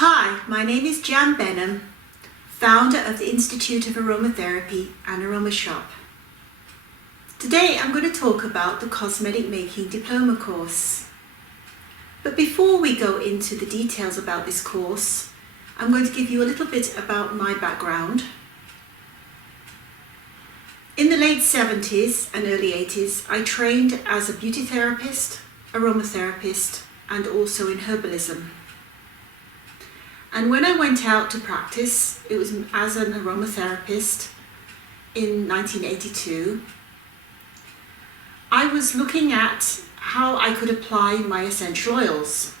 Hi, my name is Jan Benham, founder of the Institute of Aromatherapy and Aroma Shoppe. Today I'm going to talk about the Cosmetic Making Diploma Course. But before we go into the details about this course, I'm going to give you a little bit about my background. In the late 70s and early 80s, I trained as a beauty therapist, aromatherapist, and also in herbalism. And when I went out to practice, it was as an aromatherapist in 1982, I was looking at how I could apply my essential oils.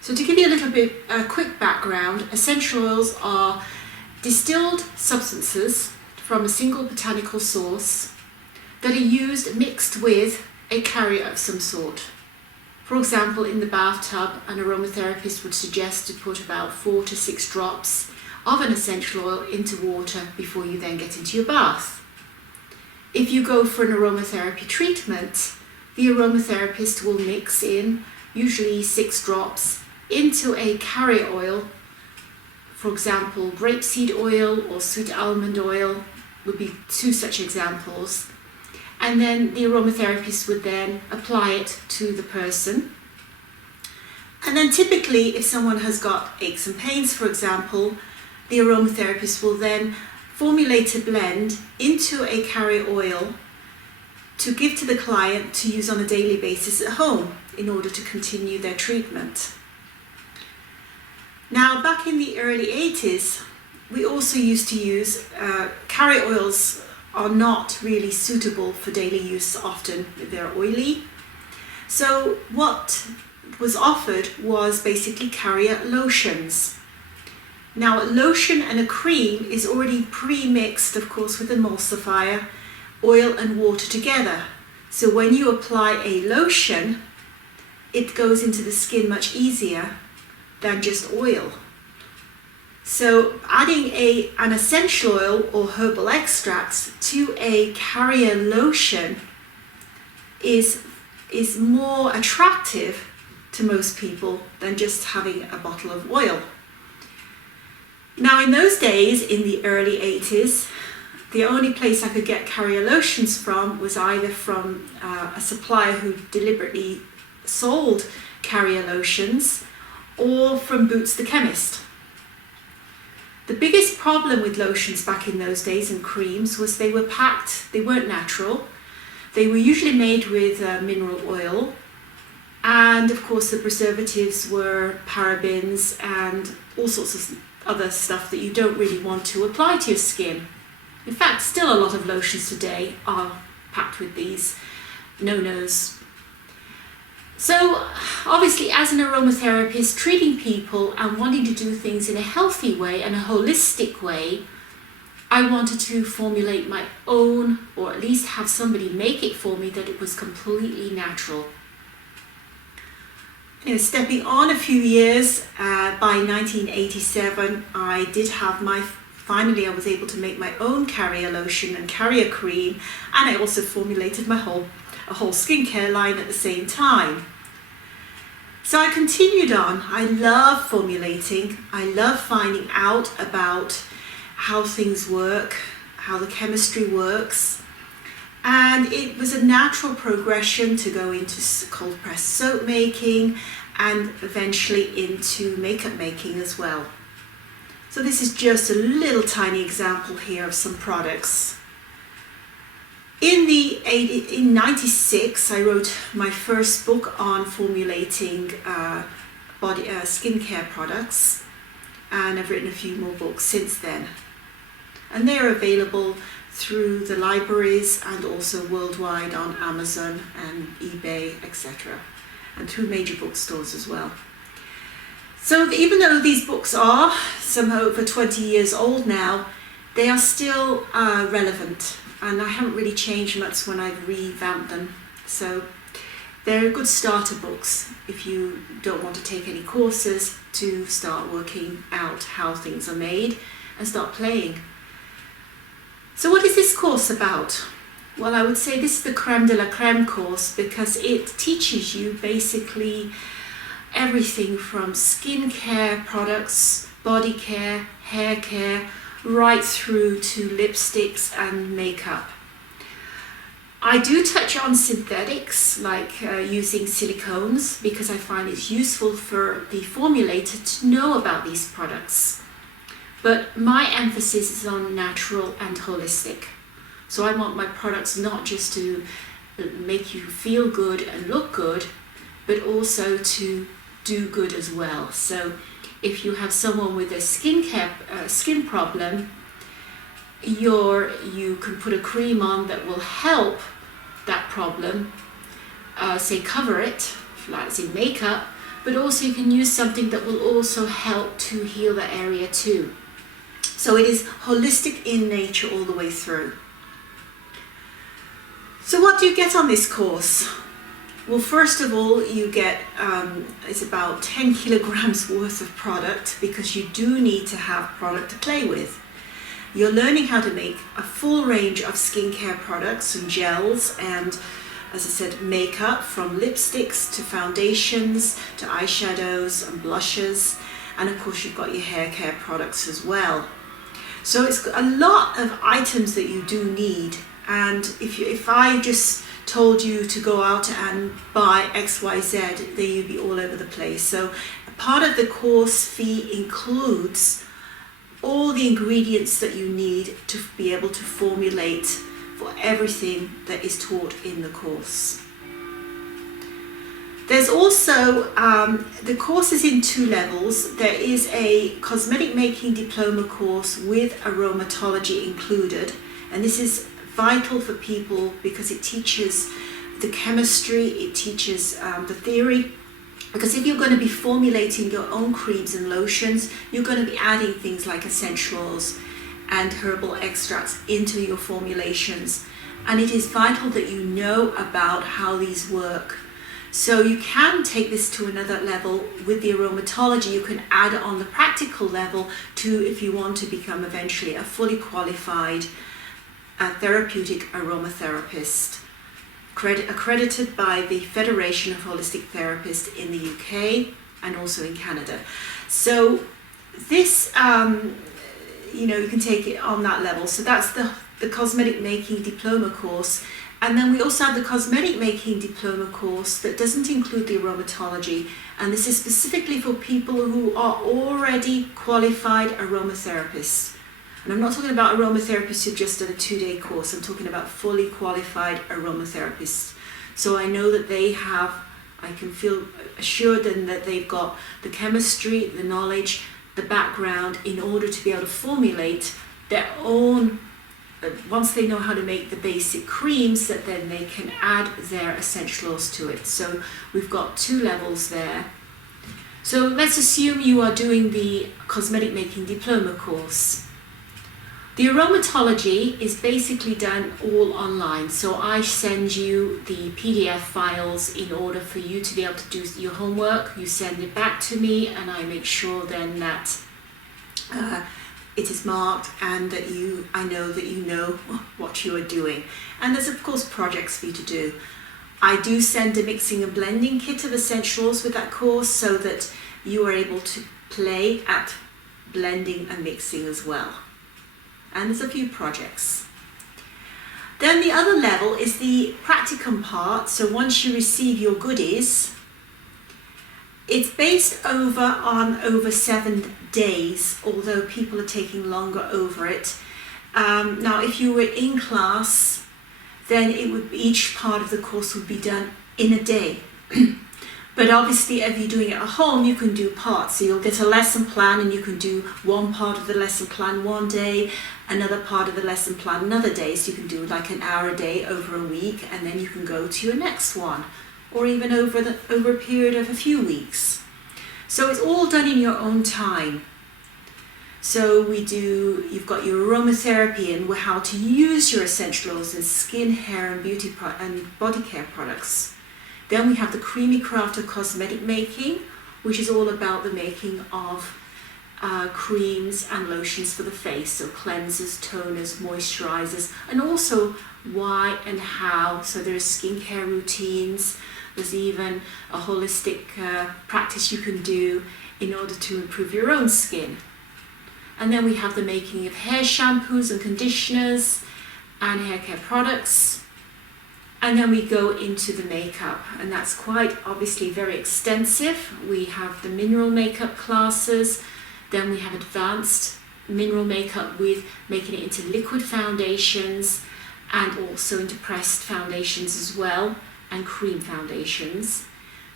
So to give you a quick background, essential oils are distilled substances from a single botanical source that are used mixed with a carrier of some sort. For example, in the bathtub, an aromatherapist would suggest to put about 4 to 6 drops of an essential oil into water before you then get into your bath. If you go for an aromatherapy treatment, the aromatherapist will mix in usually 6 drops into a carrier oil. For example, grapeseed oil or sweet almond oil would be 2 such examples. And then the aromatherapist would then apply it to the person. And then typically, if someone has got aches and pains, for example, the aromatherapist will then formulate a blend into a carrier oil to give to the client to use on a daily basis at home in order to continue their treatment. Now, back in the early 80s, we also used to use carrier oils. Are not really suitable for daily use often. They're oily. So what was offered was basically carrier lotions. Now a lotion and a cream is already pre-mixed, of course, with emulsifier, oil and water together. So when you apply a lotion, it goes into the skin much easier than just oil. So adding an essential oil or herbal extracts to a carrier lotion is more attractive to most people than just having a bottle of oil. Now in those days, in the early 80s, the only place I could get carrier lotions from was either from a supplier who deliberately sold carrier lotions or from Boots the chemist. The biggest problem with lotions back in those days and creams was they were packed, they weren't natural. They were usually made with mineral oil, and of course the preservatives were parabens and all sorts of other stuff that you don't really want to apply to your skin. In fact, still a lot of lotions today are packed with these no-nos. So obviously, as an aromatherapist, treating people and wanting to do things in a healthy way and a holistic way, I wanted to formulate my own, or at least have somebody make it for me, that it was completely natural. Stepping on a few years, by 1987, I did have finally I was able to make my own carrier lotion and carrier cream, and I also formulated a whole skincare line at the same time. So I continued on. I love formulating. I love finding out about how things work, how the chemistry works. And it was a natural progression to go into cold press soap making and eventually into makeup making as well. So this is just a little tiny example here of some products. In 96, I wrote my first book on formulating skincare products, and I've written a few more books since then. And they're available through the libraries and also worldwide on Amazon and eBay, etc., and through major bookstores as well. So even though these books are some over 20 years old now, they are still relevant. And I haven't really changed much when I've revamped them. So they're good starter books if you don't want to take any courses to start working out how things are made and start playing. So what is this course about? Well, I would say this is the creme de la creme course because it teaches you basically everything from skincare products, body care, hair care, right through to lipsticks and makeup. I do touch on synthetics, like using silicones, because I find it's useful for the formulator to know about these products. But my emphasis is on natural and holistic. So I want my products not just to make you feel good and look good, but also to do good as well. So if you have someone with a skin problem, you can put a cream on that will help that problem, say cover it, like in makeup, but also you can use something that will also help to heal the area too. So it is holistic in nature all the way through. So what do you get on this course? Well, first of all, you get, it's about 10 kilograms worth of product, because you do need to have product to play with. You're learning how to make a full range of skincare products and gels and, as I said, makeup, from lipsticks to foundations to eyeshadows and blushes. And of course, you've got your hair care products as well. So it's a lot of items that you do need. And if I just told you to go out and buy XYZ, then you'd be all over the place. So part of the course fee includes all the ingredients that you need to be able to formulate for everything that is taught in the course. There's also, the course is in 2 levels. There is a Cosmetic Making Diploma Course with aromatology included, and this is vital for people because it teaches the chemistry, it teaches the theory. Because if you're going to be formulating your own creams and lotions, you're going to be adding things like essential oils and herbal extracts into your formulations. And it is vital that you know about how these work. So you can take this to another level with the aromatology. You can add on the practical level to, if you want to become eventually a fully qualified therapeutic aromatherapist, accredited by the Federation of Holistic Therapists in the UK and also in Canada. So this, you can take it on that level. So that's the Cosmetic Making Diploma Course. And then we also have the Cosmetic Making Diploma Course that doesn't include the aromatology. And this is specifically for people who are already qualified aromatherapists. And I'm not talking about aromatherapists who've just done a 2-day course. I'm talking about fully qualified aromatherapists. So I know that I can feel assured then that they've got the chemistry, the knowledge, the background in order to be able to formulate their own, once they know how to make the basic creams, that then they can add their essential oils to it. So we've got 2 levels there. So let's assume you are doing the Cosmetic Making Diploma Course. The aromatology is basically done all online. So I send you the PDF files in order for you to be able to do your homework. You send it back to me and I make sure then that it is marked and that I know that you know what you are doing. And there's of course projects for you to do. I do send a mixing and blending kit of essentials with that course so that you are able to play at blending and mixing as well. And there's a few projects. Then the other level is the practicum part. So once you receive your goodies, it's based on over 7 days, although people are taking longer over it. Now, if you were in class, then each part of the course would be done in a day. But obviously, if you're doing it at home, you can do parts. So you'll get a lesson plan and you can do one part of the lesson plan one day, another part of the lesson plan another day. So you can do like an hour a day over a week, and then you can go to your next one, or even over a period of a few weeks. So it's all done in your own time. So you've got your aromatherapy and how to use your essential oils in skin, hair and beauty and body care products. Then we have the creamy craft of cosmetic making, which is all about the making of creams and lotions for the face. So cleansers, toners, moisturizers, and also why and how. So there's skincare routines. There's even a holistic practice you can do in order to improve your own skin. And then we have the making of hair shampoos and conditioners and hair care products. And then we go into the makeup, and that's quite obviously very extensive. We have the mineral makeup classes, then we have advanced mineral makeup with making it into liquid foundations and also into pressed foundations as well, and cream foundations.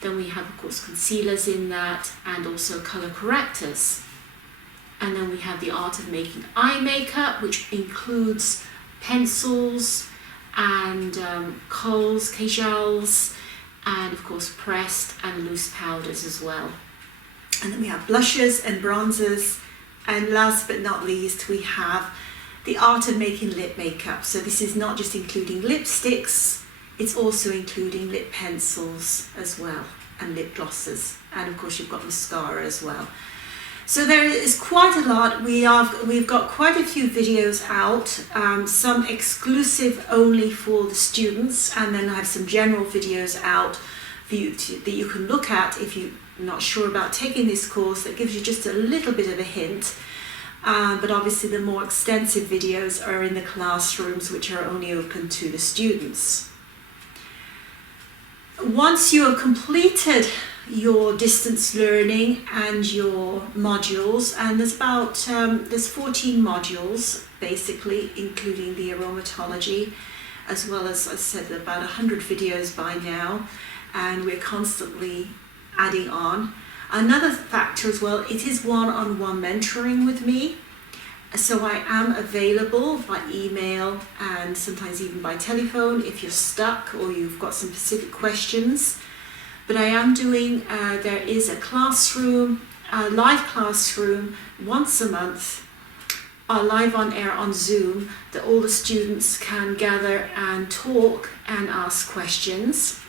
Then we have, of course, concealers in that, and also color correctors. And then we have the art of making eye makeup, which includes pencils and kohls, kajals, and of course pressed and loose powders as well. And then we have blushes and bronzers, and last but not least we have the art of making lip makeup. So this is not just including lipsticks, it's also including lip pencils as well, and lip glosses, and of course you've got mascara as well. So there is quite a lot. We've got quite a few videos out, some exclusive only for the students, and then I have some general videos out for you that you can look at if you're not sure about taking this course. That gives you just a little bit of a hint, but obviously the more extensive videos are in the classrooms, which are only open to the students. Once you have completed your distance learning and your modules, and there's 14 modules basically, including the aromatology, as well as I said about 100 videos by now, and we're constantly adding on. Another factor as well, it is one-on-one mentoring with me, so I am available by email and sometimes even by telephone if you're stuck or you've got some specific questions. But I am doing, there is a classroom, a live classroom once a month, live on air on Zoom, that all the students can gather and talk and ask questions.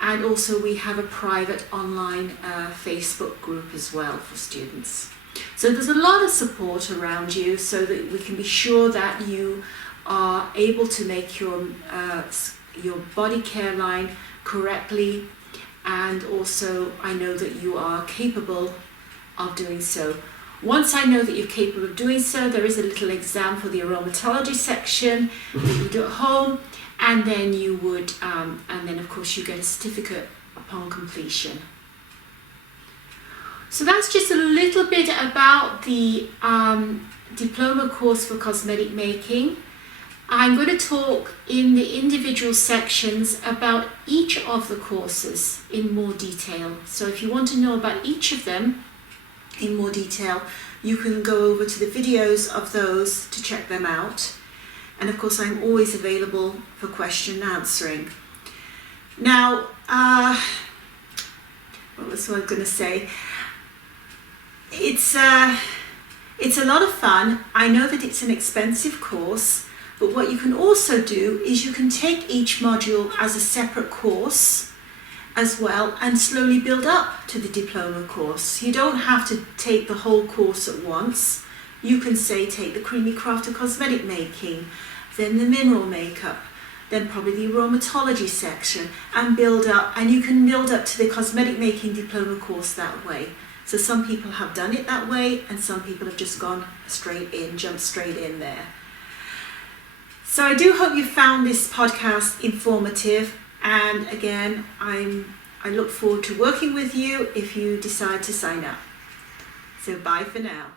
And also we have a private online Facebook group as well for students. So there's a lot of support around you so that we can be sure that you are able to make your body care line correctly. And also I know that you are capable of doing so. Once I know that you're capable of doing so, there is a little exam for the aromatology section that you do at home, and then you would, and then of course you get a certificate upon completion. So that's just a little bit about the diploma course for cosmetic making. I'm going to talk in the individual sections about each of the courses in more detail. So if you want to know about each of them in more detail, you can go over to the videos of those to check them out. And of course, I'm always available for question and answering. Now, what was I going to say? It's a lot of fun. I know that it's an expensive course. But what you can also do is you can take each module as a separate course as well and slowly build up to the diploma course. You don't have to take the whole course at once. You can say take the creamy craft of cosmetic making, then the mineral makeup, then probably the aromatology section, and build up, and you can build up to the cosmetic making diploma course that way. So some people have done it that way, and some people have just gone straight in, jumped straight in there. So I do hope you found this podcast informative, and again, I look forward to working with you if you decide to sign up. So bye for now.